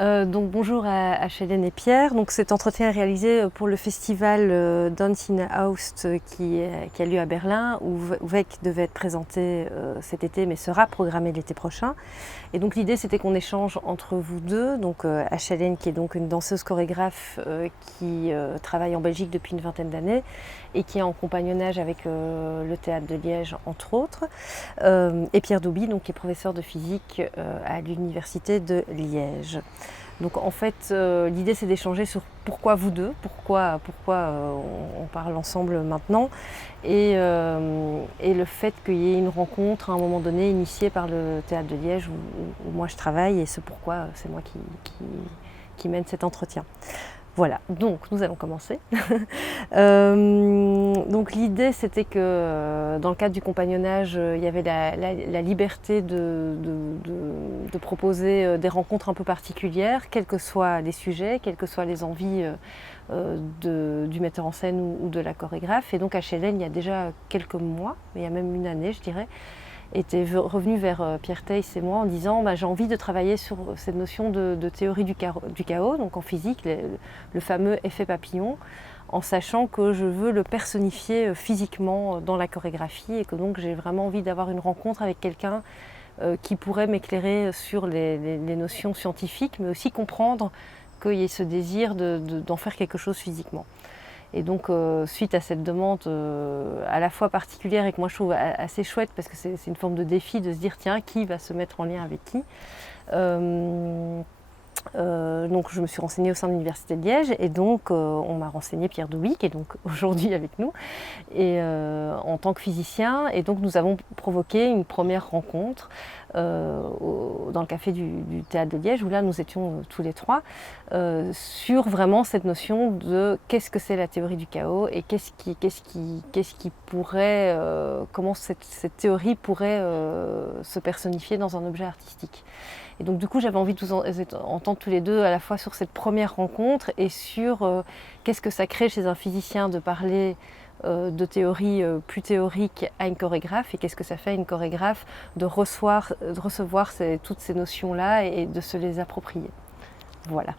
Donc bonjour à Hélène et Pierre. Donc cet entretien est réalisé pour le festival Dance in House qui a lieu à Berlin, où WEC devait être présenté cet été mais sera programmé l'été prochain. Et donc l'idée c'était qu'on échange entre vous deux, donc Hélène qui est donc une danseuse chorégraphe qui travaille en Belgique depuis une vingtaine d'années et qui est en compagnonnage avec le théâtre de Liège entre autres, et Pierre Doubi donc, qui est professeur de physique à l'université de Liège. Donc en fait, l'idée c'est d'échanger sur pourquoi vous deux, pourquoi on parle ensemble maintenant, et le fait qu'il y ait une rencontre à un moment donné initiée par le Théâtre de Liège où moi je travaille, et c'est pourquoi c'est moi qui mène cet entretien. Voilà, donc nous allons commencer. Donc l'idée c'était que dans le cadre du compagnonnage, il y avait la liberté de proposer des rencontres un peu particulières, quels que soient les sujets, quelles que soient les envies du metteur en scène ou de la chorégraphe. Et donc HLN, il y a déjà quelques mois, il y a même une année je dirais, était revenu vers Pierre Theiss et moi en disant j'ai envie de travailler sur cette notion de théorie du chaos, donc en physique, le fameux effet papillon, en sachant que je veux le personnifier physiquement dans la chorégraphie et que donc j'ai vraiment envie d'avoir une rencontre avec quelqu'un qui pourrait m'éclairer sur les notions scientifiques, mais aussi comprendre qu'il y ait ce désir d'en faire quelque chose physiquement. Et donc, suite à cette demande à la fois particulière et que moi je trouve assez chouette, parce que c'est une forme de défi de se dire tiens, qui va se mettre en lien avec qui, donc je me suis renseignée au sein de l'Université de Liège et donc on m'a renseigné Pierre Doubi qui est donc aujourd'hui avec nous et en tant que physicien, et donc nous avons provoqué une première rencontre dans le café du Théâtre de Liège où là nous étions tous les trois sur vraiment cette notion de qu'est-ce que c'est la théorie du chaos et qu'est-ce qui pourrait, comment cette théorie pourrait se personnifier dans un objet artistique. Et donc du coup j'avais envie de vous entendre tous les deux à la fois sur cette première rencontre et sur qu'est-ce que ça crée chez un physicien de parler de théorie plus théorique à une chorégraphe, et qu'est-ce que ça fait à une chorégraphe de recevoir toutes ces notions-là et de se les approprier. Voilà.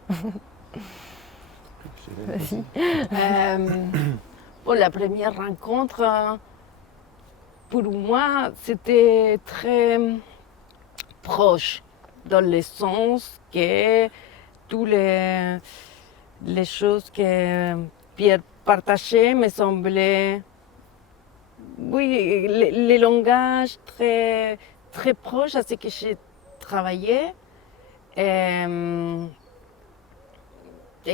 Vas-y. Bon, la première rencontre, pour moi, c'était très proche, dans le sens que toutes les choses que Pierre partageait me semblaient, oui, les langages très, très proches à ce que j'ai travaillé. Et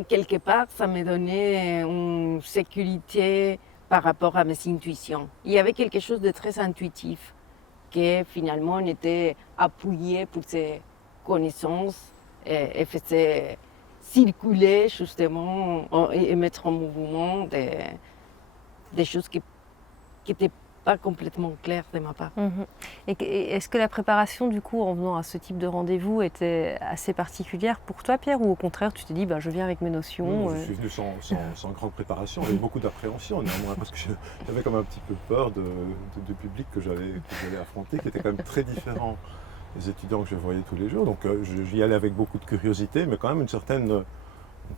quelque part, ça me donnait une sécurité par rapport à mes intuitions. Il y avait quelque chose de très intuitif qui finalement était appuyé pour ces connaissances et faisait circuler justement et mettre en mouvement des choses qui n'étaient pas complètement claires de ma part. Et est-ce que la préparation du coup en venant à ce type de rendez-vous était assez particulière pour toi Pierre, ou au contraire tu t'es dit je viens avec mes notions? Non, je suis venu sans grande préparation, il y avait beaucoup d'appréhension néanmoins parce que j'avais comme un petit peu peur du public que j'allais affronter, qui était quand même très différent des étudiants que je voyais tous les jours. Donc j'y allais avec beaucoup de curiosité, mais quand même une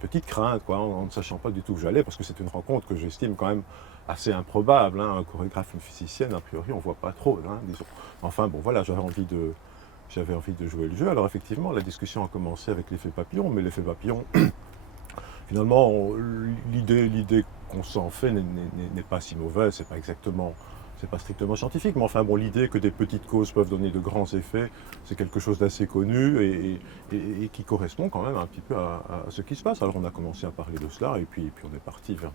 petite crainte, en ne sachant pas du tout où j'allais, parce que c'est une rencontre que j'estime quand même assez improbable. Un chorégraphe, une physicienne, a priori, on ne voit pas trop, disons. Enfin, bon, voilà, j'avais envie de jouer le jeu. Alors effectivement, la discussion a commencé avec l'effet papillon, mais l'effet papillon, finalement, l'idée qu'on s'en fait n'est pas si mauvaise, c'est pas strictement scientifique, mais enfin bon, l'idée que des petites causes peuvent donner de grands effets, c'est quelque chose d'assez connu et qui correspond quand même un petit peu à ce qui se passe. Alors on a commencé à parler de cela et puis on est parti vers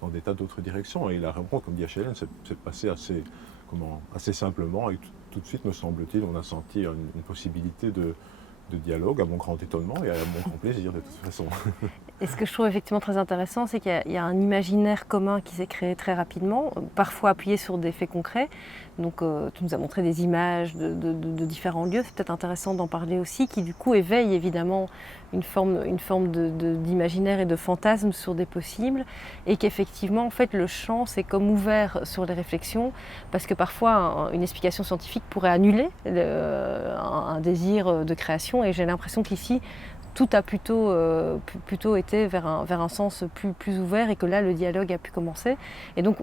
dans des tas d'autres directions. Et la rencontre, comme dit Hélène, s'est passée assez simplement, et tout de suite, me semble-t-il, on a senti une possibilité de dialogue, à mon grand étonnement et à mon grand plaisir de toute façon. Et ce que je trouve effectivement très intéressant, c'est qu'il y a un imaginaire commun qui s'est créé très rapidement, parfois appuyé sur des faits concrets. Donc tu nous as montré des images de différents lieux, c'est peut-être intéressant d'en parler aussi, qui du coup éveille évidemment une forme d'imaginaire et de fantasme sur des possibles, et qu'effectivement en fait le champ c'est comme ouvert sur les réflexions, parce que parfois une explication scientifique pourrait annuler un désir de création, et j'ai l'impression qu'ici tout a plutôt été vers un sens plus ouvert et que là le dialogue a pu commencer. Et donc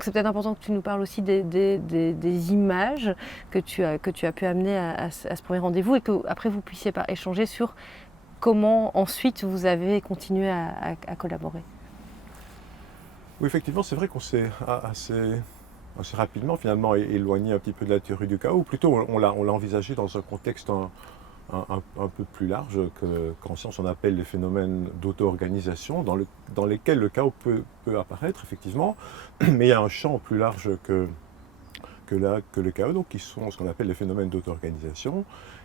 c'est peut-être important que tu nous parles aussi des images que tu as pu amener à ce premier rendez-vous et qu'après vous puissiez échanger sur comment ensuite vous avez continué à collaborer. Oui, effectivement, c'est vrai qu'on s'est assez rapidement finalement éloigné un petit peu de la théorie du chaos, ou plutôt on l'a envisagé dans un contexte un peu plus large qu'en science on appelle les phénomènes d'auto-organisation, dans lesquels le chaos peut apparaître effectivement, mais il y a un champ plus large que le chaos, donc qui sont ce qu'on appelle les phénomènes d'auto-organisation.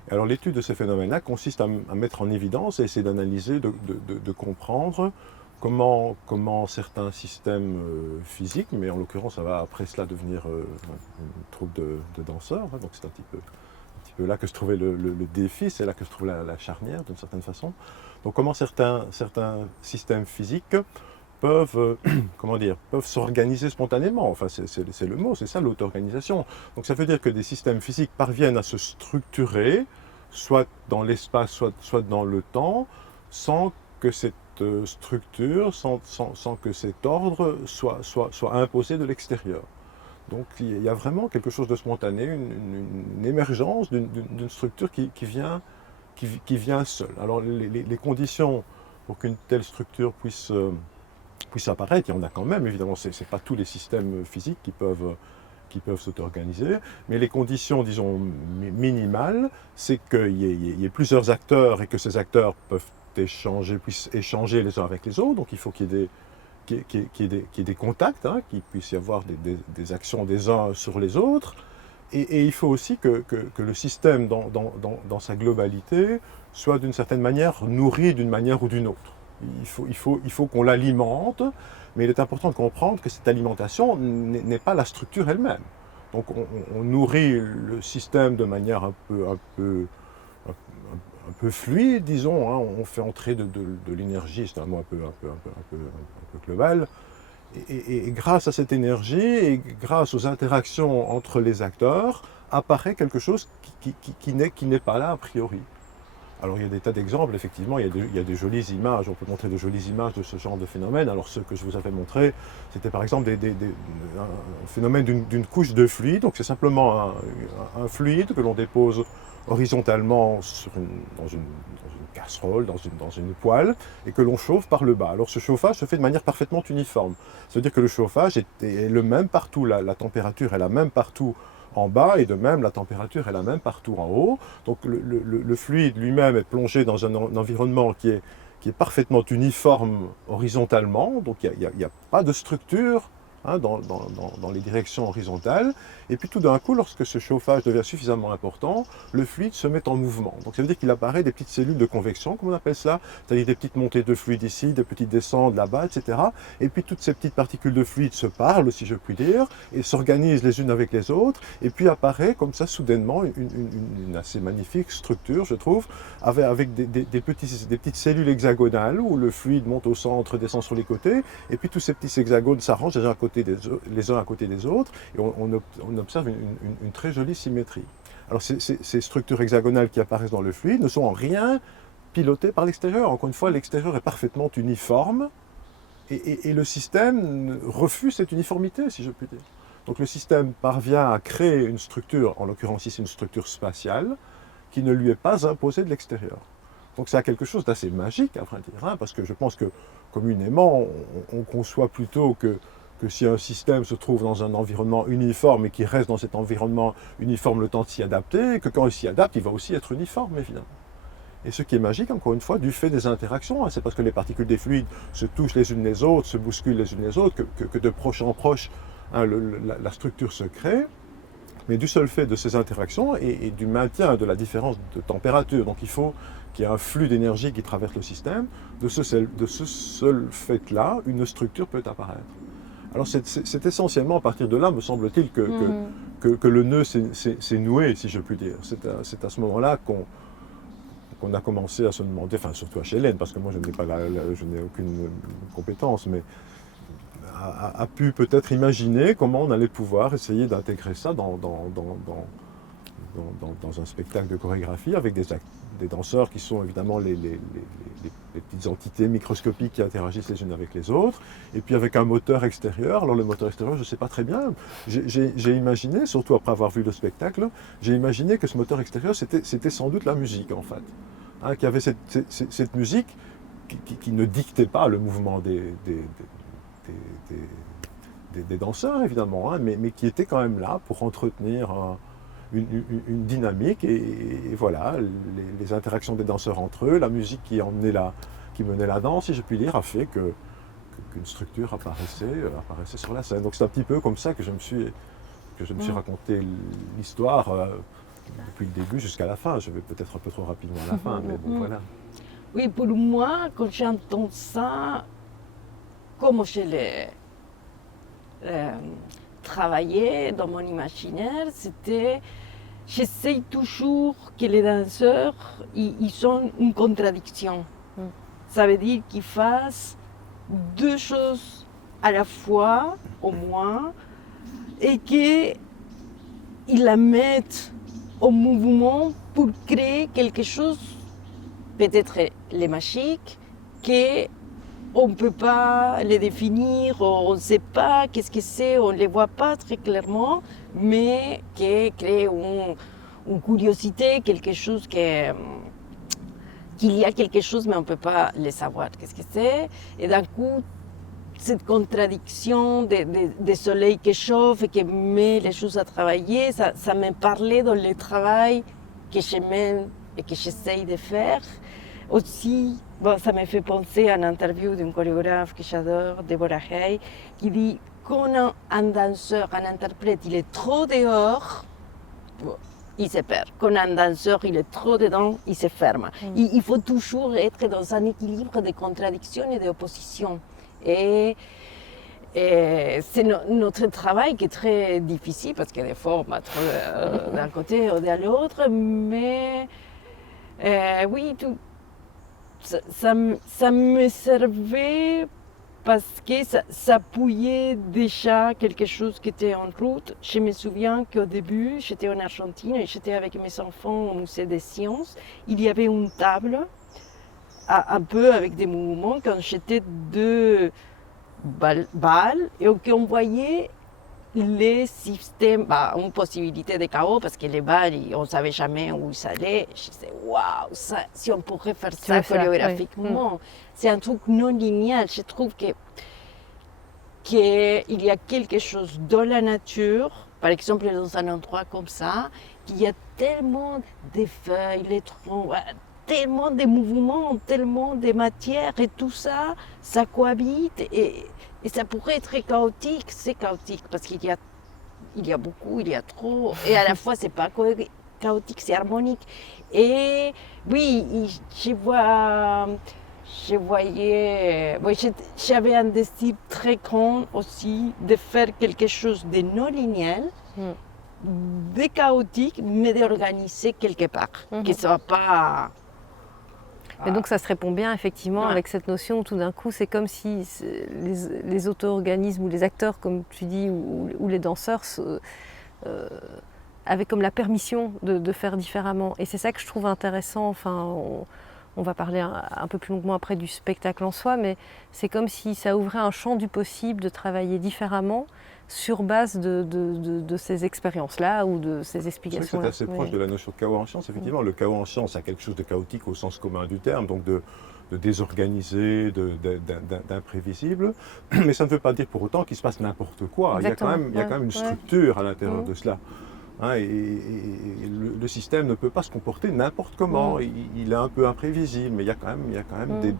Alors l'étude de ces phénomènes-là consiste à mettre en évidence et essayer d'analyser, de comprendre comment certains systèmes physiques, mais en l'occurrence ça va après cela devenir une troupe de danseurs, hein, donc c'est un petit peu là que se trouvait le défi, c'est là que se trouve la charnière d'une certaine façon. Donc comment certains systèmes physiques peuvent s'organiser spontanément, enfin c'est le mot, c'est ça l'auto-organisation. Donc ça veut dire que des systèmes physiques parviennent à se structurer, soit dans l'espace, soit dans le temps, sans que cette structure, sans que cet ordre soit imposé de l'extérieur. Donc il y a vraiment quelque chose de spontané, une émergence d'une structure qui vient seule. Alors les conditions pour qu'une telle structure puisse apparaître, il y en a quand même, évidemment, ce n'est pas tous les systèmes physiques qui peuvent s'auto-organiser, mais les conditions, disons, minimales, c'est qu'il y ait plusieurs acteurs et que ces acteurs puissent échanger les uns avec les autres, donc il faut qu'il y ait des contacts, hein, qu'il puisse y avoir des actions des uns sur les autres, et il faut aussi que le système dans sa globalité soit d'une certaine manière nourri d'une manière ou d'une autre. Il faut qu'on l'alimente, mais il est important de comprendre que cette alimentation n'est pas la structure elle-même. Donc on nourrit le système de manière un peu fluide, disons, hein, on fait entrer de l'énergie, c'est un mot un peu global, et grâce à cette énergie et grâce aux interactions entre les acteurs, apparaît quelque chose qui n'est pas là a priori. Alors il y a des tas d'exemples, effectivement, il y a des jolies images, on peut montrer de jolies images de ce genre de phénomène. Alors ceux que je vous avais montrés, c'était par exemple un phénomène d'une couche de fluide, donc c'est simplement un fluide que l'on dépose horizontalement dans une casserole, dans une poêle, et que l'on chauffe par le bas. Alors ce chauffage se fait de manière parfaitement uniforme. C'est-à-dire que le chauffage est le même partout, la température est la même partout en bas, et de même la température est la même partout en haut. Donc le fluide lui-même est plongé dans un environnement qui est parfaitement uniforme horizontalement, donc il n'y a pas de structure, hein, dans les directions horizontales, et puis tout d'un coup, lorsque ce chauffage devient suffisamment important, le fluide se met en mouvement. Donc ça veut dire qu'il apparaît des petites cellules de convection, comme on appelle ça, c'est-à-dire des petites montées de fluide ici, des petites descentes là-bas, etc. Et puis toutes ces petites particules de fluide se parlent, si je puis dire, et s'organisent les unes avec les autres, et puis apparaît comme ça soudainement une assez magnifique structure, je trouve, avec des petites cellules hexagonales où le fluide monte au centre, descend sur les côtés, et puis tous ces petits hexagones s'arrangent les uns à côté des autres, et on observe une très jolie symétrie. Alors ces structures hexagonales qui apparaissent dans le fluide ne sont en rien pilotées par l'extérieur. Encore une fois, l'extérieur est parfaitement uniforme, et le système refuse cette uniformité, si je puis dire. Donc le système parvient à créer une structure, en l'occurrence ici une structure spatiale, qui ne lui est pas imposée de l'extérieur. Donc ça a quelque chose d'assez magique, à vrai dire, hein, parce que je pense que communément, on conçoit plutôt que si un système se trouve dans un environnement uniforme et qu'il reste dans cet environnement uniforme le temps de s'y adapter, que quand il s'y adapte, il va aussi être uniforme, évidemment. Et ce qui est magique, encore une fois, du fait des interactions, hein, c'est parce que les particules des fluides se touchent les unes les autres, se bousculent les unes les autres, que de proche en proche, hein, la structure se crée. Mais du seul fait de ces interactions et du maintien de la différence de température, donc il faut qu'il y ait un flux d'énergie qui traverse le système, de ce seul fait-là, une structure peut apparaître. Alors c'est essentiellement à partir de là, me semble-t-il, que le nœud s'est noué, si je puis dire. C'est à ce moment-là qu'on a commencé à se demander, enfin surtout à Hélène, parce que moi je n'ai aucune compétence, mais a pu peut-être imaginer comment on allait pouvoir essayer d'intégrer ça dans dans un spectacle de chorégraphie avec des danseurs qui sont évidemment les petites entités microscopiques qui interagissent les unes avec les autres, et puis avec un moteur extérieur. Alors le moteur extérieur, je ne sais pas très bien, j'ai imaginé, surtout après avoir vu le spectacle, j'ai imaginé que ce moteur extérieur, c'était sans doute la musique en fait, qu'il y avait cette musique qui ne dictait pas le mouvement des danseurs évidemment, mais qui était quand même là pour entretenir une dynamique et voilà, les interactions des danseurs entre eux, la musique qui menait la danse, si je puis dire, a fait qu'une structure apparaissait sur la scène. Donc c'est un petit peu comme ça que je me suis raconté l'histoire depuis le début jusqu'à la fin. Je vais peut-être un peu trop rapidement à la fin, mais bon voilà. Oui, pour moi, quand j'entends ça, comme je l'ai travaillé dans mon imaginaire, j'essaie toujours que les danseurs, ils sont une contradiction. Ça veut dire qu'ils fassent deux choses à la fois, au moins, et qu'ils la mettent en mouvement pour créer quelque chose, peut-être les magiques, qu'on ne peut pas les définir, on ne sait pas qu'est-ce que c'est, on ne les voit pas très clairement, mais qui crée une curiosité, quelque chose qu'il y a quelque chose, mais on ne peut pas le savoir qu'est-ce que c'est. Et d'un coup, cette contradiction des soleils qui chauffent et qui met les choses à travailler, ça me parlait dans le travail que je mène et que j'essaye de faire. Aussi, ça me fait penser à une interview d'une chorégraphe que j'adore, Deborah Hay, qui dit quand un danseur, un interprète, il est trop dehors, il se perd. Quand un danseur il est trop dedans, il se ferme. Il faut toujours être dans un équilibre de contradictions et d'opposition. Et c'est notre travail qui est très difficile parce que des fois on va trop d'un côté ou de l'autre, mais oui, ça me servait parce que ça appuyait déjà quelque chose qui était en route. Je me souviens qu'au début, j'étais en Argentine et j'étais avec mes enfants au musée des sciences. Il y avait une table, un peu avec des mouvements, quand j'étais deux balles, et qu'on voyait les systèmes, une possibilité de chaos, parce que les balles, on ne savait jamais où ils allaient. Je disais, waouh, si on pourrait faire ça chorégraphiquement, oui. C'est un truc non linéaire. Je trouve qu'il y a quelque chose dans la nature, par exemple dans un endroit comme ça, qu'il y a tellement de feuilles, les troncs, tellement de mouvements, tellement de matières, et tout ça, ça cohabite. Et ça pourrait être chaotique, c'est chaotique, parce qu'il y a beaucoup, il y a trop, et à la fois c'est pas chaotique, c'est harmonique. Et oui, j'avais un désir très grand aussi de faire quelque chose de non linéaire, de chaotique, mais d'organiser quelque part, que ce ne soit pas... Mais donc ça se répond bien effectivement avec cette notion où tout d'un coup c'est comme si les auto-organismes ou les acteurs comme tu dis ou les danseurs avaient comme la permission de faire différemment. Et c'est ça que je trouve intéressant, enfin on va parler un peu plus longuement après du spectacle en soi, mais c'est comme si ça ouvrait un champ du possible de travailler différemment sur base de ces expériences-là ou de ces explications-là. C'est assez proche de la notion de chaos en science. Effectivement, le chaos en science a quelque chose de chaotique au sens commun du terme, donc de désorganisé, d'imprévisible. Mais ça ne veut pas dire pour autant qu'il se passe n'importe quoi. Exactement. Il y a quand même une structure à l'intérieur de cela. Et le système ne peut pas se comporter n'importe comment. Il est un peu imprévisible, mais il y a quand même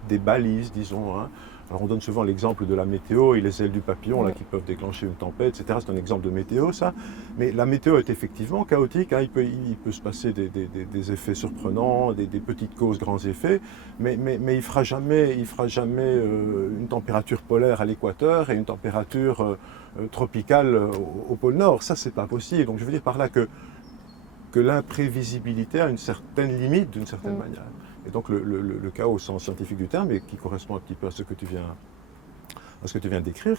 des balises, disons. Alors on donne souvent l'exemple de la météo et les ailes du papillon là, qui peuvent déclencher une tempête, etc. C'est un exemple de météo, ça. Mais la météo est effectivement chaotique. Il peut se passer des effets surprenants, des petites causes, grands effets, mais il ne fera jamais une température polaire à l'équateur et une température tropicale au pôle Nord. Ça, c'est pas possible. Donc je veux dire par là que l'imprévisibilité a une certaine limite d'une certaine manière. Et donc le chaos au sens scientifique du terme, et qui correspond un petit peu à ce que tu viens décrire,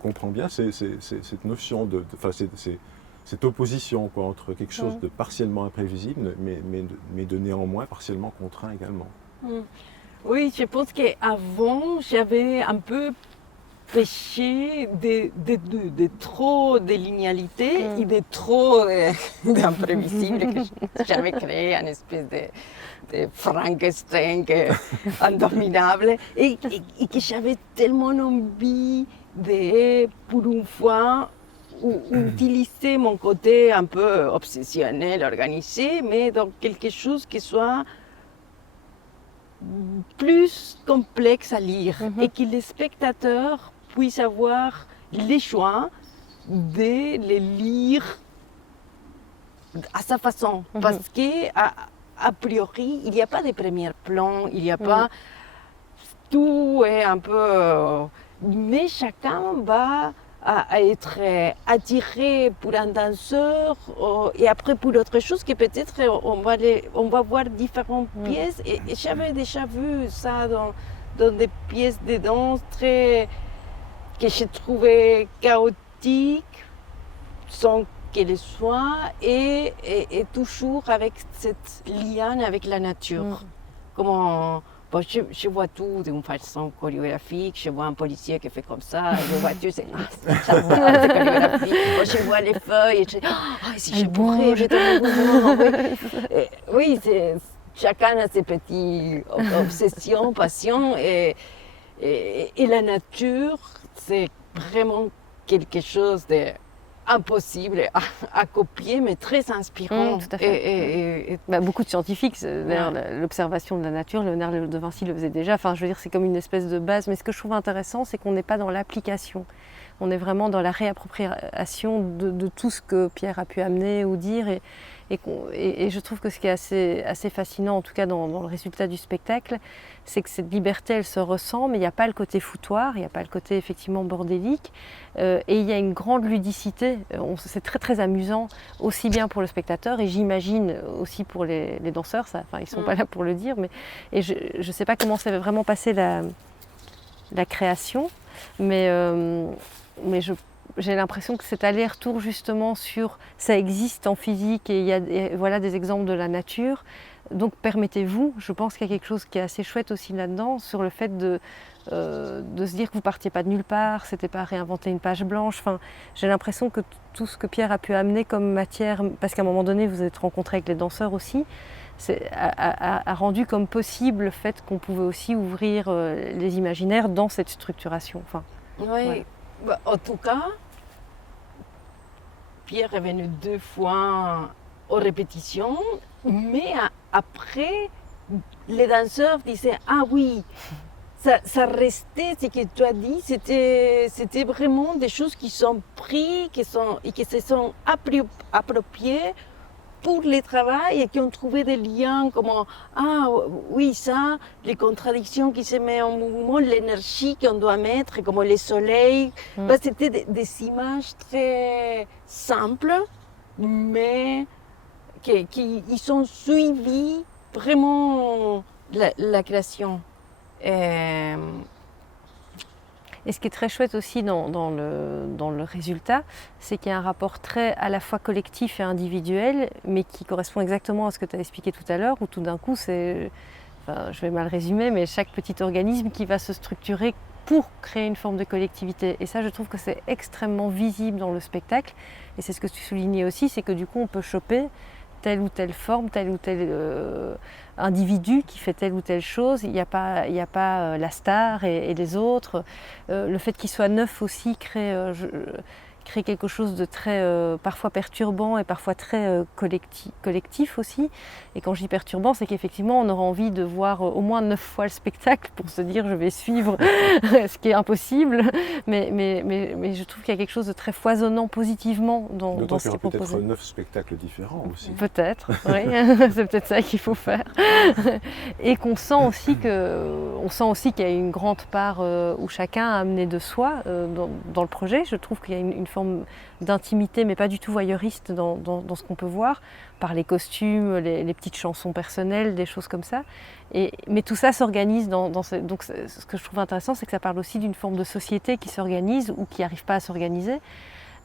comprend bien cette notion cette opposition quoi, entre quelque chose de partiellement imprévisible, mais de néanmoins partiellement contraint également. Oui, je pense qu'avant, j'avais un peu péché de trop de linéalité et de trop d'imprévisible que j'avais créé une espèce de Frankenstein indominable et que j'avais tellement envie de, pour une fois, utiliser mon côté un peu obsessionnel, organisé, mais dans quelque chose qui soit plus complexe à lire et que les spectateurs puissent avoir le choix de les lire à sa façon. Parce qu'à priori, il n'y a pas de premier plan, il n'y a pas... Tout est un peu... Mais chacun va être attiré pour un danseur et après pour autre chose que peut-être on va voir différentes pièces et j'avais déjà vu ça dans des pièces de danse que j'ai trouvées chaotiques sans qu'elles soient et toujours avec cette lien avec la nature. Comment je vois tout d'une façon chorégraphique, je vois un policier qui fait comme ça, je vois tout, c'est chorégraphique. Je vois les feuilles, et si je pourrais, je te oui, chacun a ses petites obsessions, passions, et la nature, c'est vraiment quelque chose d'impossible à copier, mais très inspirant. Tout à fait. Beaucoup de scientifiques, l'observation de la nature, Léonard de Vinci le faisait déjà. Enfin, je veux dire, c'est comme une espèce de base. Mais ce que je trouve intéressant, c'est qu'on n'est pas dans l'application. On est vraiment dans la réappropriation de tout ce que Pierre a pu amener ou dire. Et je trouve que ce qui est assez fascinant, en tout cas dans le résultat du spectacle, c'est que cette liberté, elle se ressent, mais il n'y a pas le côté foutoir, il n'y a pas le côté effectivement bordélique, et il y a une grande ludicité. C'est très très amusant, aussi bien pour le spectateur, et j'imagine aussi pour les danseurs, ils ne sont pas là pour le dire, et je ne sais pas comment ça va vraiment passer la création, mais j'ai l'impression que cet aller-retour justement sur ça existe en physique et voilà des exemples de la nature. Donc permettez-vous, je pense qu'il y a quelque chose qui est assez chouette aussi là-dedans sur le fait de se dire que vous ne partiez pas de nulle part, c'était pas réinventer une page blanche. Enfin, j'ai l'impression que tout ce que Pierre a pu amener comme matière, parce qu'à un moment donné vous êtes rencontré avec les danseurs aussi, a rendu comme possible le fait qu'on pouvait aussi ouvrir les imaginaires dans cette structuration. Enfin, oui, voilà. En tout cas, Pierre est venu 2 fois aux répétitions, mais après, les danseurs disaient « Ah oui, ça restait, ce que tu as dit, c'était vraiment des choses qui sont prises et qui se sont appropriées pour le travail et qui ont trouvé des liens comme ah oui ça, les contradictions qui se mettent en mouvement, l'énergie qu'on doit mettre, comme le soleil. C'était des images très simples, mais qui ont suivi vraiment la création. Et ce qui est très chouette aussi dans le résultat, c'est qu'il y a un rapport très à la fois collectif et individuel, mais qui correspond exactement à ce que tu as expliqué tout à l'heure, où tout d'un coup, je vais mal résumer, mais chaque petit organisme qui va se structurer pour créer une forme de collectivité. Et ça, je trouve que c'est extrêmement visible dans le spectacle. Et c'est ce que tu soulignais aussi, c'est que du coup, on peut choper telle ou telle forme, tel ou tel individu qui fait telle ou telle chose. Il n'y a pas la star et les autres. Le fait qu'il soit neuf aussi crée quelque chose de très parfois perturbant et parfois très collectif aussi. Et quand je dis perturbant, c'est qu'effectivement on aura envie de voir au moins 9 fois le spectacle pour se dire je vais suivre ce qui est impossible. Mais je trouve qu'il y a quelque chose de très foisonnant positivement dans ce qui est proposé. Peut-être 9 spectacles différents aussi. Peut-être, oui. C'est peut-être ça qu'il faut faire. Et qu'on sent aussi qu'il y a une grande part où chacun a amené de soi dans le projet. Je trouve qu'il y a une forme d'intimité, mais pas du tout voyeuriste dans ce qu'on peut voir, par les costumes, les petites chansons personnelles, des choses comme ça. Mais tout ça s'organise donc ce que je trouve intéressant, c'est que ça parle aussi d'une forme de société qui s'organise ou qui n'arrive pas à s'organiser.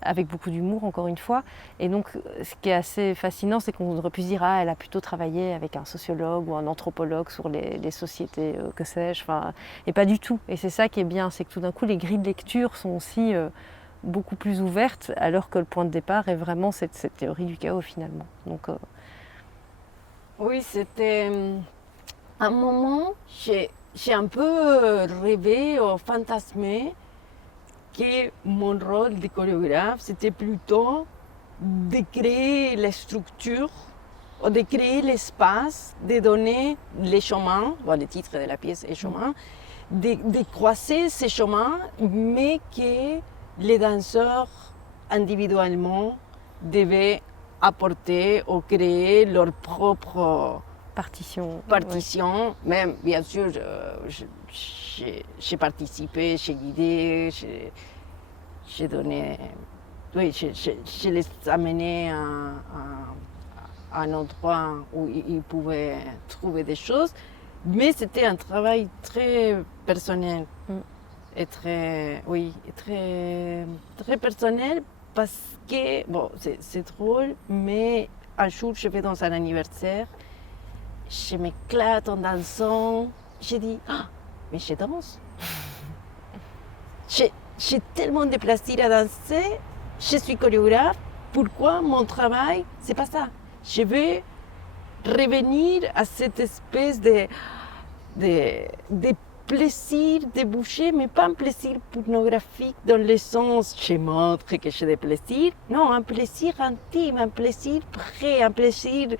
avec beaucoup d'humour encore une fois. Et donc ce qui est assez fascinant, c'est qu'on aurait pu se dire ah elle a plutôt travaillé avec un sociologue ou un anthropologue sur les sociétés, que sais-je, enfin, et pas du tout. Et c'est ça qui est bien, c'est que tout d'un coup les grilles de lecture sont aussi beaucoup plus ouvertes, alors que le point de départ est vraiment cette théorie du chaos finalement. Donc, Oui, c'était un moment, j'ai un peu rêvé ou fantasmé que mon rôle de chorégraphe, c'était plutôt de créer les structures, ou de créer l'espace, de donner les chemins, bon, le titre de la pièce est chemin, de croiser ces chemins, mais que les danseurs individuellement devaient apporter ou créer leur propre partition. partition. Même, bien sûr, j'ai participé, j'ai guidé, j'ai donné. Oui, je les amenais à un endroit où ils pouvaient trouver des choses. Mais c'était un travail très personnel. Et très, oui, très personnel parce que, bon, c'est drôle, mais un jour je vais dans un anniversaire, je m'éclate en dansant, j'ai dit, ah, mais je danse. J'ai tellement de plaisir à danser, je suis chorégraphe, pourquoi mon travail, c'est pas ça. Je veux revenir à cette espèce de plaisir de bouger, mais pas un plaisir pornographique dans le sens je montre que j'ai des plaisirs. Non, un plaisir intime, un plaisir vrai, un plaisir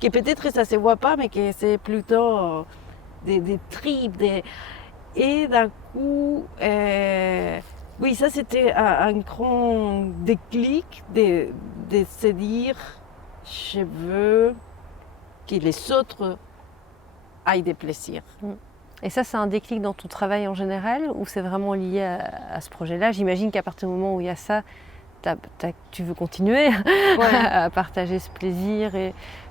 que peut-être ça ne se voit pas, mais que c'est plutôt des tripes. Et d'un coup, oui, ça c'était un grand déclic de se dire je veux que les autres aient des plaisirs. Et ça, c'est un déclic dans ton travail en général ou c'est vraiment lié à ce projet-là? J'imagine qu'à partir du moment où il y a ça, tu veux continuer à partager ce plaisir.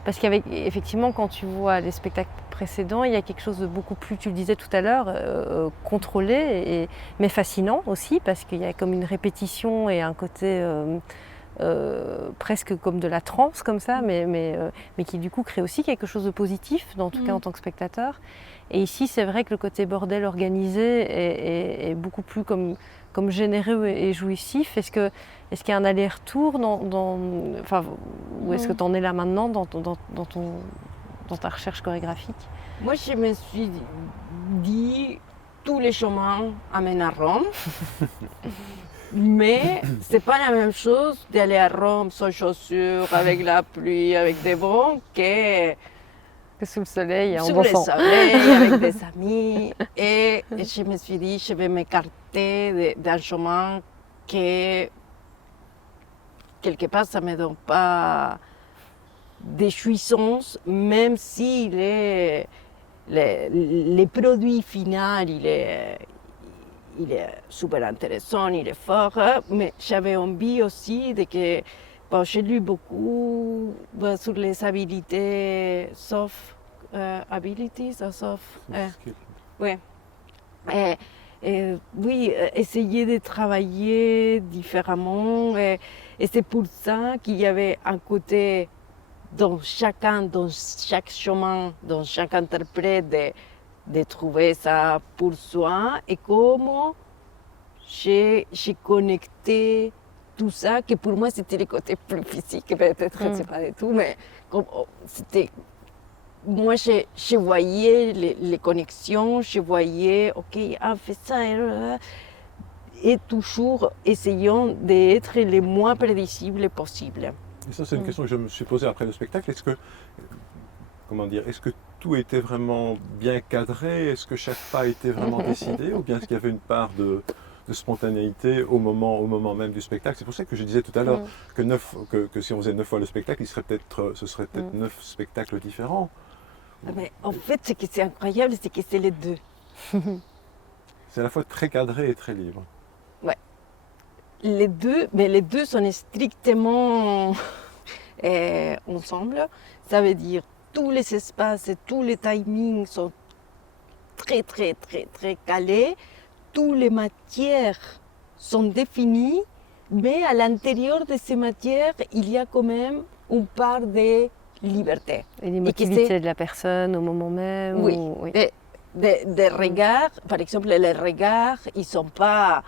Parce qu'effectivement, quand tu vois les spectacles précédents, il y a quelque chose de beaucoup plus, tu le disais tout à l'heure, contrôlé, mais fascinant aussi, parce qu'il y a comme une répétition et un côté presque comme de la transe, comme ça, mais qui du coup crée aussi quelque chose de positif, en tout cas en tant que spectateur. Et ici, c'est vrai que le côté bordel organisé est beaucoup plus comme généreux et jouissif. Est-ce qu'il y a un aller-retour ou est-ce que tu en es là maintenant dans ta recherche chorégraphique? Moi, je me suis dit, tous les chemins amènent à Rome. Mais c'est pas la même chose d'aller à Rome sans chaussures, avec la pluie, avec des vents, que sous le soleil, en sous dansant. le soleil, avec des amis. Et je me suis dit, je vais m'écarter d'un chemin que, quelque part, ça ne me donne pas de jouissance, même si les produits finaux, il est super intéressant, il est fort, mais j'avais envie aussi de que, bon, j'ai lu beaucoup sur les habilités soft, oui. Oui, essayer de travailler différemment, et c'est pour ça qu'il y avait un côté dans chaque chemin, dans chaque interprète, de trouver ça pour soi et comment j'ai connecté tout ça, que pour moi c'était le côté plus physique, peut-être c'est pas du tout, mais c'était. Moi je voyais les connexions, je voyais, ok, fais ça, et toujours essayant d'être le moins prévisible possible. Et ça, c'est une question que je me suis posée après le spectacle. Est-ce que tout était vraiment bien cadré? Est-ce que chaque pas était vraiment décidé? Ou bien est-ce qu'il y avait une part de spontanéité au moment même du spectacle? C'est pour ça que je disais tout à l'heure que si on faisait 9 fois le spectacle, ce serait peut-être 9 spectacles différents. Mais en fait, ce qui est incroyable, c'est que c'est les deux. C'est à la fois très cadré et très libre. Ouais. Les deux sont strictement ensemble. Ça veut dire tous les espaces et tous les timings sont très, très, très, très calés. Toutes les matières sont définies, Mais à l'intérieur de ces matières, il y a quand même une part de liberté. Et l'émotivité de la personne au moment même. Oui, oui. Des regards, par exemple, les regards, ils ne sont pas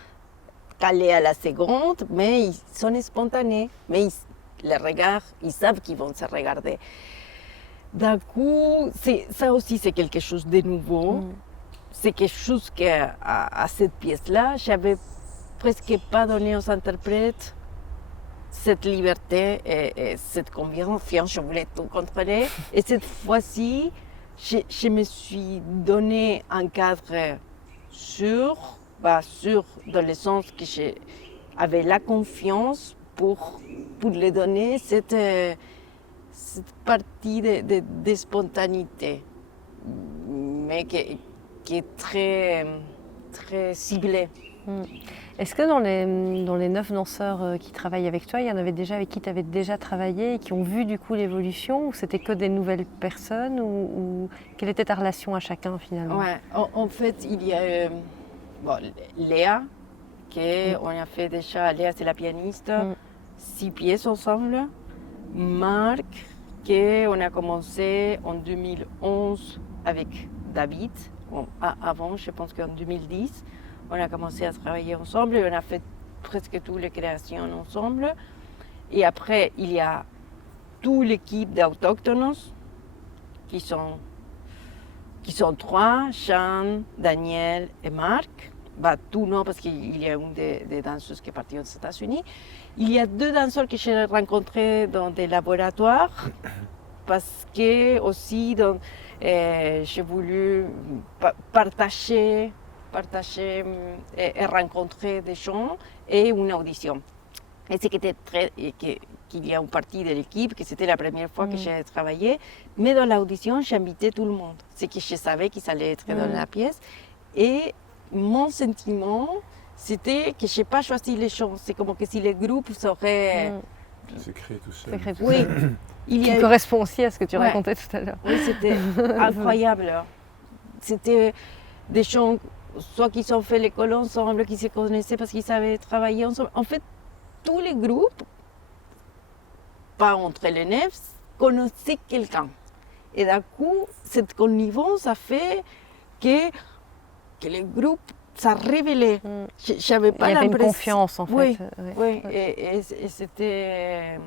calés à la seconde, mais ils sont spontanés. Mais les regards, ils savent qu'ils vont se regarder. D'un coup, ça aussi, c'est quelque chose de nouveau. C'est quelque chose à cette pièce-là, je n'avais presque pas donné aux interprètes cette liberté et cette confiance. Je voulais tout contrôler. Et cette fois-ci, je me suis donné un cadre sûr dans le sens que j'avais la confiance pour lui donner cette partie de spontanéité, mais qui est très, très ciblée. Est-ce que dans les 9 danseurs qui travaillent avec toi, il y en avait déjà avec qui tu avais déjà travaillé et qui ont vu du coup l'évolution, ou c'était que des nouvelles personnes, ou quelle était ta relation à chacun finalement? Ouais, en fait, il y a Léa, on a fait déjà, Léa c'est la pianiste, 6 pièces ensemble. Marc, on a commencé en 2011 avec David. Avant, je pense qu'en 2010, on a commencé à travailler ensemble et on a fait presque toutes les créations ensemble. Et après, il y a toute l'équipe d'Autochtonos qui sont 3, Sean, Daniel et Marc. Tout non, parce qu'il y a une des danseuses qui est partie aux États-Unis. Il y a 2 danseurs que j'ai rencontrés dans des laboratoires parce que aussi j'ai voulu partager et rencontrer des gens et une audition. Et c'est qu'il y a une partie de l'équipe, que c'était la première fois que j'ai travaillé, mais dans l'audition, j'invitais tout le monde. C'est que je savais qu'ils allaient être dans la pièce. Et mon sentiment, c'était que je n'ai pas choisi les gens. C'est comme que si les groupes seraient... C'est créé tout seul. Oui. Qui correspond aussi à ce que tu racontais tout à l'heure. Oui, c'était incroyable. C'était des gens, soit qui ont fait l'école ensemble, qui se connaissaient parce qu'ils savaient travailler ensemble. En fait, tous les groupes, pas entre les 9, connaissaient quelqu'un. Et d'un coup, cette connivence a fait que les groupes, ça révélait. J'avais pas l'impression. Il y avait une confiance en fait. Oui. Et c'était...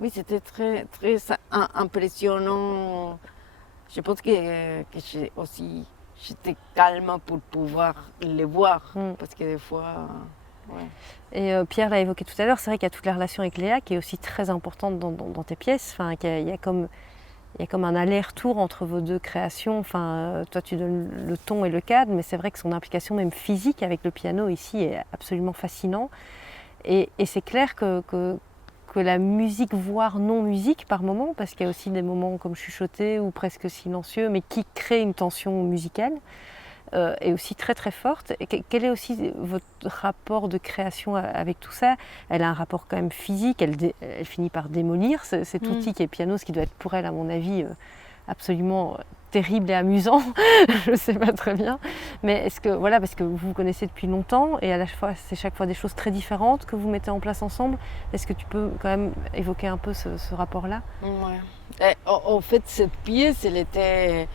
Oui, c'était très, très impressionnant. Je pense que j'étais calme pour pouvoir les voir, parce que des fois... Ouais. Et Pierre l'a évoqué tout à l'heure, c'est vrai qu'il y a toute la relation avec Léa qui est aussi très importante dans tes pièces. Enfin, il y a comme un aller-retour entre vos 2 créations. Enfin, toi, tu donnes le ton et le cadre, mais c'est vrai que son implication même physique avec le piano ici est absolument fascinant. Et c'est clair que la musique, voire non-musique par moments, parce qu'il y a aussi des moments comme chuchotés ou presque silencieux, mais qui créent une tension musicale, est aussi très très forte. Et quel est aussi votre rapport de création avec tout ça? Elle a un rapport quand même physique, elle finit par démolir cet outil qui est le piano, ce qui doit être pour elle, à mon avis, absolument terrible et amusant. Je ne sais pas très bien. Mais est-ce que, voilà, parce que vous vous connaissez depuis longtemps et à la fois, c'est chaque fois des choses très différentes que vous mettez en place ensemble. Est-ce que tu peux quand même évoquer un peu ce rapport-là? Ouais. En fait, cette pièce, elle était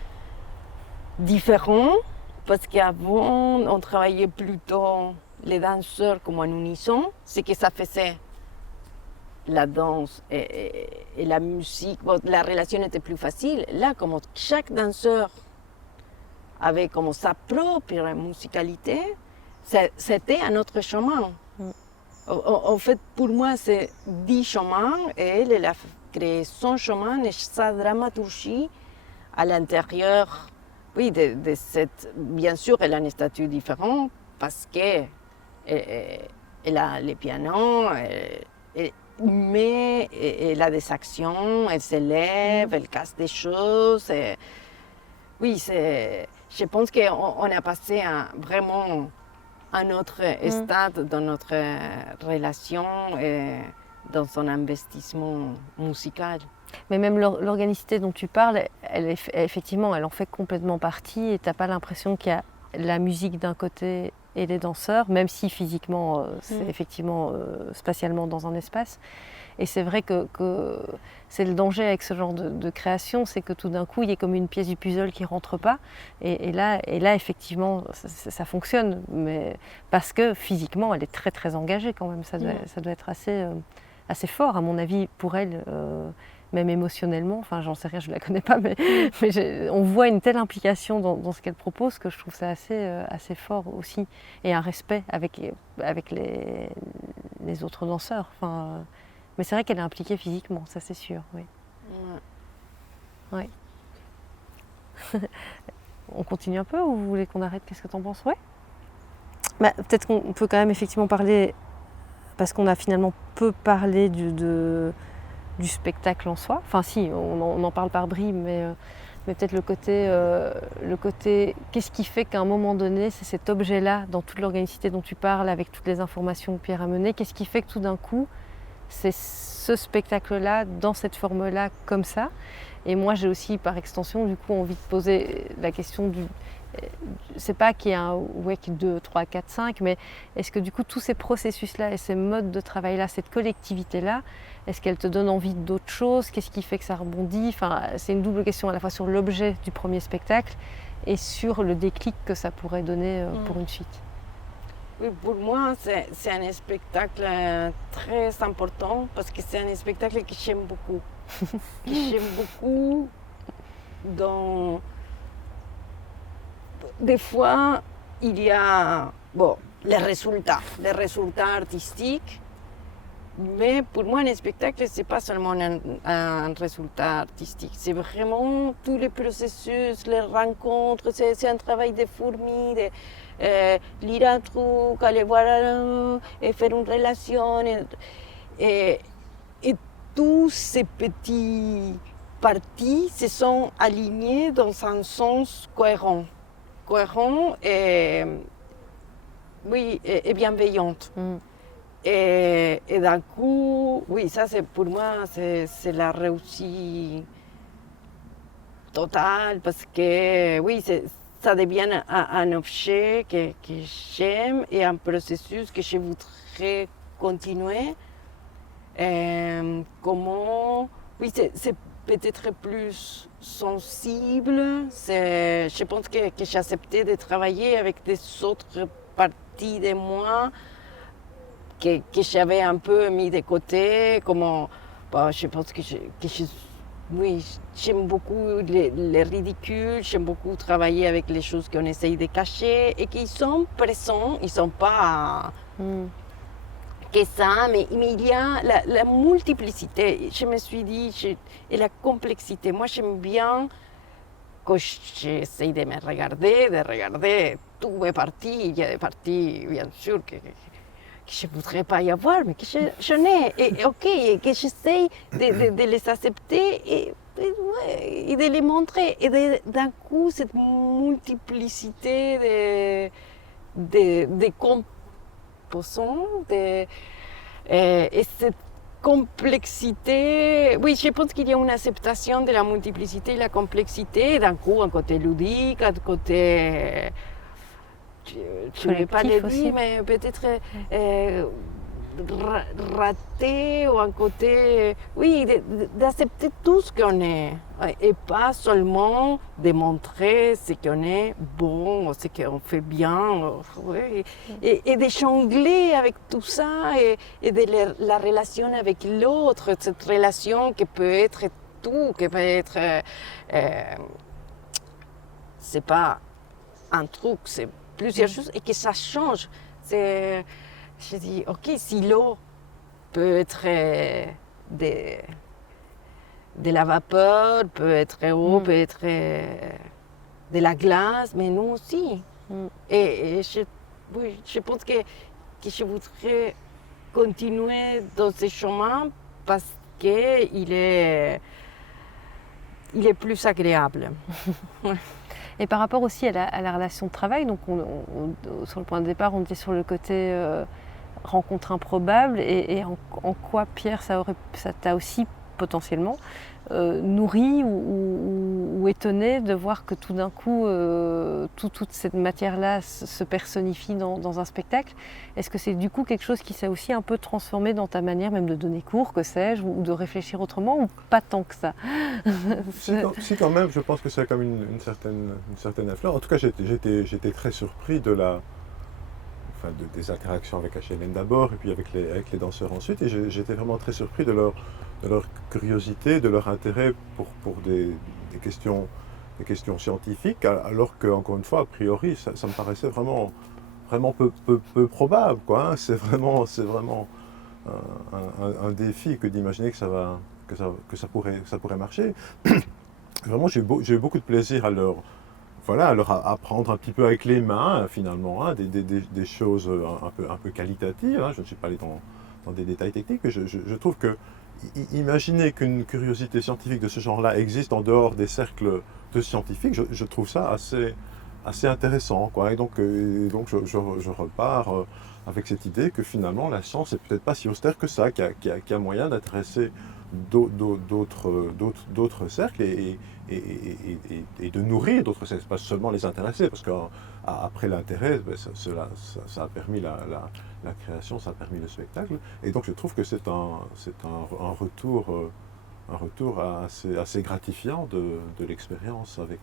différente parce qu'avant, on travaillait plutôt les danseurs comme en unisson, ce que ça faisait la danse et la musique, la relation était plus facile. Là, comme chaque danseur avait comme sa propre musicalité, c'était un autre chemin. En fait, pour moi, c'est 10 chemins et elle a créé son chemin et sa dramaturgie à l'intérieur. Oui, de cette... Bien sûr, elle a un statut différent parce qu'elle a le piano, mais elle a des actions, elle s'élève, elle casse des choses. Oui, je pense qu'on a passé vraiment un autre stade dans notre relation et dans son investissement musical. Mais même l'organicité dont tu parles, effectivement, elle en fait complètement partie et tu n'as pas l'impression qu'il y a la musique d'un côté et les danseurs, même si physiquement, c'est effectivement spatialement dans un espace. Et c'est vrai que c'est le danger avec ce genre de création, c'est que tout d'un coup, il y a comme une pièce du puzzle qui ne rentre pas. Et là, effectivement, ça fonctionne. Mais parce que physiquement, elle est très, très engagée quand même. Ça doit être assez fort, à mon avis, pour elle, même émotionnellement. Enfin, j'en sais rien, je ne la connais pas, mais on voit une telle implication dans ce qu'elle propose que je trouve ça assez fort aussi. Et un respect avec les autres danseurs. Enfin, mais c'est vrai qu'elle est impliquée physiquement, ça c'est sûr, oui. Ouais. On continue un peu ou vous voulez qu'on arrête? Qu'est-ce que tu en penses? Ouais. Peut-être qu'on peut quand même effectivement parler, parce qu'on a finalement peu parlé du spectacle en soi. Enfin si, on en parle par bribes, mais peut-être le côté qu'est-ce qui fait qu'à un moment donné, c'est cet objet-là, dans toute l'organicité dont tu parles, avec toutes les informations que Pierre a menées, qu'est-ce qui fait que tout d'un coup, c'est ce spectacle-là, dans cette forme-là, comme ça. Et moi, j'ai aussi, par extension, du coup, envie de poser la question c'est pas qu'il y a un WEC 2, 3, 4, 5, mais est-ce que du coup, tous ces processus-là et ces modes de travail-là, cette collectivité-là, est-ce qu'elle te donne envie d'autre chose? Qu'est-ce qui fait que ça rebondit? Enfin, c'est une double question à la fois sur l'objet du premier spectacle et sur le déclic que ça pourrait donner pour une suite. Oui, pour moi, c'est un spectacle très important parce que c'est un spectacle que j'aime beaucoup. Des fois, il y a les résultats artistiques, mais pour moi, un spectacle, ce n'est pas seulement un résultat artistique, c'est vraiment tous les processus, les rencontres, c'est un travail de fourmi, lire un truc, aller voir et faire une relation. Et tous ces petits parties se sont alignés dans un sens cohérent et bienveillante. Et d'un coup, oui, ça c'est pour moi, c'est la réussite totale parce que oui, ça devient un objet que j'aime et un processus que je voudrais continuer. Comment, oui, c'est peut-être plus sensible. Je pense que j'ai accepté de travailler avec des autres parties de moi que j'avais un peu mis de côté. Je pense que oui, j'aime beaucoup les ridicules, j'aime beaucoup travailler avec les choses qu'on essaye de cacher et qui sont présents, ils ne sont pas que ça, mais il y a la multiplicité. Je me suis dit, et la complexité. Moi, j'aime bien quand j'essaye de regarder toutes mes parties. Il y a des parties, bien sûr, que je ne voudrais pas y avoir, mais que je n'ai. Et que j'essaye de les accepter et de les montrer. Et d'un coup, cette multiplicité de composants, et cette complexité, oui, je pense qu'il y a une acceptation de la multiplicité et la complexité, d'un coup, un côté ludique, un côté, je ne vais pas le dire, mais peut-être raté, ou un côté, oui, d'accepter tout ce qu'on est, et pas seulement de montrer ce qu'on est bon, ce qu'on fait bien, oui, et de jongler avec tout ça, et de la relation avec l'autre, cette relation qui peut être tout, qui peut être, c'est pas un truc, c'est plusieurs choses, et que ça change. Je dis, ok, si l'eau peut être de la vapeur, peut être eau, peut être de la glace, mais nous aussi. Et je pense que je voudrais continuer dans ce chemin parce qu'il est plus agréable. Et par rapport aussi à la relation de travail, donc sur le point de départ, on était sur le côté rencontre improbable, et en quoi, Pierre, ça t'a aussi potentiellement, nourri ou étonné de voir que tout d'un coup, toute cette matière-là se personnifie dans un spectacle. Est-ce que c'est du coup quelque chose qui s'est aussi un peu transformé dans ta manière même de donner cours, que sais-je, ou de réfléchir autrement, ou pas tant que ça? Si, quand même, je pense que c'est comme une certaine influence. En tout cas, j'étais très surpris des interactions avec HLN d'abord, et puis avec les danseurs ensuite, et j'étais vraiment très surpris de leur curiosité, de leur intérêt pour des questions scientifiques, alors que, encore une fois, a priori, ça me paraissait vraiment peu probable, quoi, hein. C'est vraiment un défi que d'imaginer que ça pourrait marcher. Vraiment, j'ai eu beaucoup de plaisir à leur apprendre un petit peu avec les mains, finalement, hein, des choses un peu qualitatives, hein. Je ne suis pas allé dans des détails techniques, mais je trouve que imaginer qu'une curiosité scientifique de ce genre-là existe en dehors des cercles de scientifiques, je trouve ça assez intéressant, quoi. Et donc je repars avec cette idée que finalement la science n'est peut-être pas si austère que ça, qu'il y a moyen d'intéresser d'autres cercles et de nourrir d'autres cercles, pas seulement les intéresser, parce qu'après l'intérêt, ça a permis la création, ça a permis le spectacle. Et donc je trouve que c'est un retour assez gratifiant de l'expérience avec.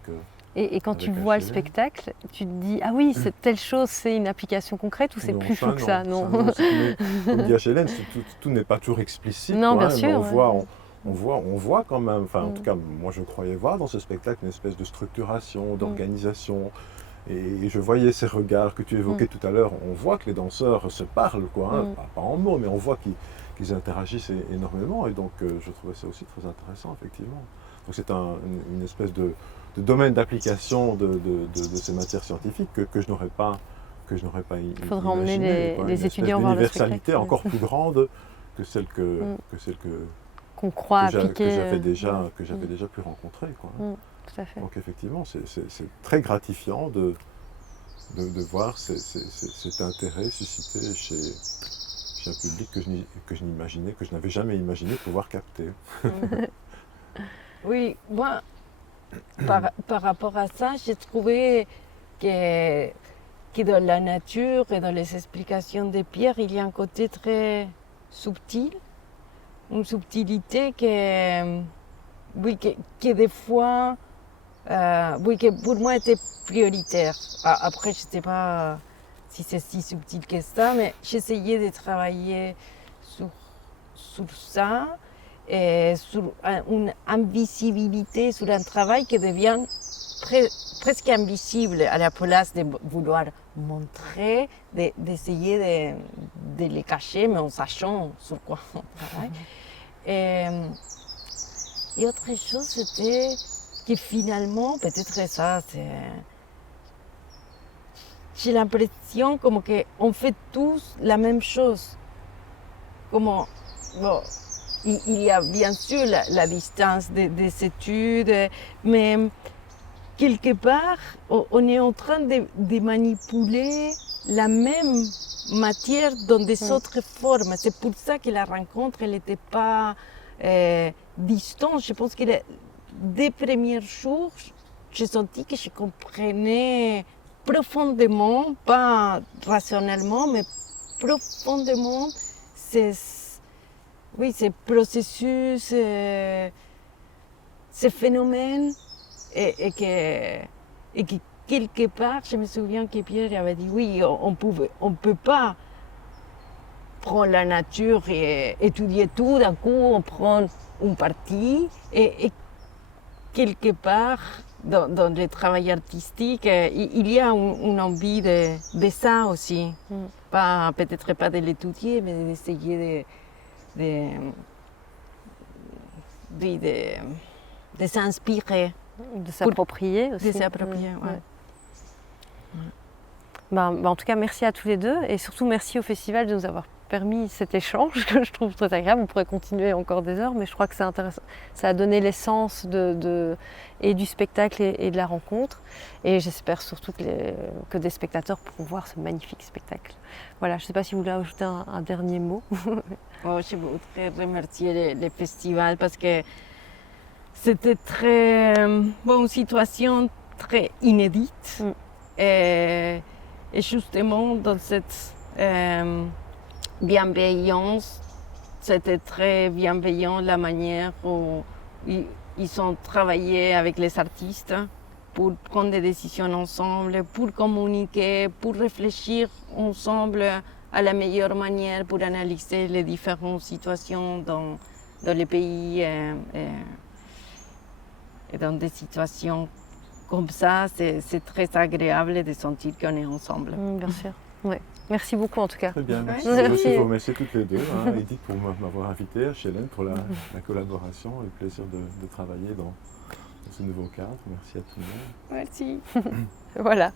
Et quand tu vois le spectacle, tu te dis, ah oui, cette telle chose, c'est une application concrète, ou c'est plus flou que ça? Non. Comme dit HLN, tout n'est pas toujours explicite. Non, quoi, bien sûr. On voit quand même, enfin en tout cas, moi je croyais voir dans ce spectacle une espèce de structuration, d'organisation. Et je voyais ces regards que tu évoquais tout à l'heure. On voit que les danseurs se parlent, quoi, hein, pas en mots, mais on voit qu'ils interagissent énormément. Et donc je trouvais ça aussi très intéressant, effectivement. Donc c'est une espèce de domaine d'application de ces matières scientifiques que je n'aurais pas imaginé. Il faudrait emmener les étudiants voir le spectacle. Une universalité encore plus grande que celle qu'on croit appliquer. Que j'avais déjà pu rencontrer, quoi. Tout à fait. Donc effectivement, c'est très gratifiant de voir cet intérêt suscité chez un public que je n'avais jamais imaginé pouvoir capter. Oui, moi, par rapport à ça, j'ai trouvé que dans la nature et dans les explications de Pierre, il y a un côté très subtil, une subtilité que des fois, que pour moi était prioritaire. Après, je ne sais pas si c'est si subtil que ça, mais j'essayais de travailler sur ça, et sur une invisibilité, sur un travail qui devient presque invisible à la place de vouloir montrer, d'essayer de les cacher, mais en sachant sur quoi on travaille. Et autre chose, c'était que finalement, peut-être ça, j'ai l'impression comme qu'on fait tous la même chose. Bon, il y a bien sûr la distance des études, mais quelque part, on est en train de manipuler la même matière dans des autres formes. C'est pour ça que la rencontre, elle n'était pas distante. Je pense que dès les premiers jours, j'ai senti que je comprenais profondément, pas rationnellement, mais profondément, ces processus, ces phénomènes, et que quelque part, je me souviens que Pierre avait dit, oui, on peut pas prendre la nature et étudier tout, d'un coup on prend une partie, et quelque part, dans le travail artistique, il y a une envie de ça aussi. Peut-être pas de l'étudier, mais d'essayer de s'inspirer. De s'approprier aussi. De s'approprier, En tout cas, merci à tous les deux, et surtout merci au festival de nous avoir permis cet échange que je trouve très agréable. On pourrait continuer encore des heures, mais je crois que c'est intéressant. Ça a donné l'essence et du spectacle et de la rencontre. Et j'espère surtout que des spectateurs pourront voir ce magnifique spectacle. Voilà, je ne sais pas si vous voulez ajouter un dernier mot. Oh, je voudrais remercier les festivals parce que c'était une situation très inédite. Et justement, dans cette bienveillance, c'était très bienveillant la manière où ils ont travaillé avec les artistes pour prendre des décisions ensemble, pour communiquer, pour réfléchir ensemble à la meilleure manière pour analyser les différentes situations dans les pays et dans des situations comme ça, c'est très agréable de sentir qu'on est ensemble. Bien sûr. Ouais. Merci beaucoup en tout cas. Très bien, merci. Ouais. Je veux aussi vous remercier toutes les deux, Edith pour m'avoir invité, Hélène pour la collaboration et le plaisir de travailler dans ce nouveau cadre. Merci à tout le monde. Merci. Voilà.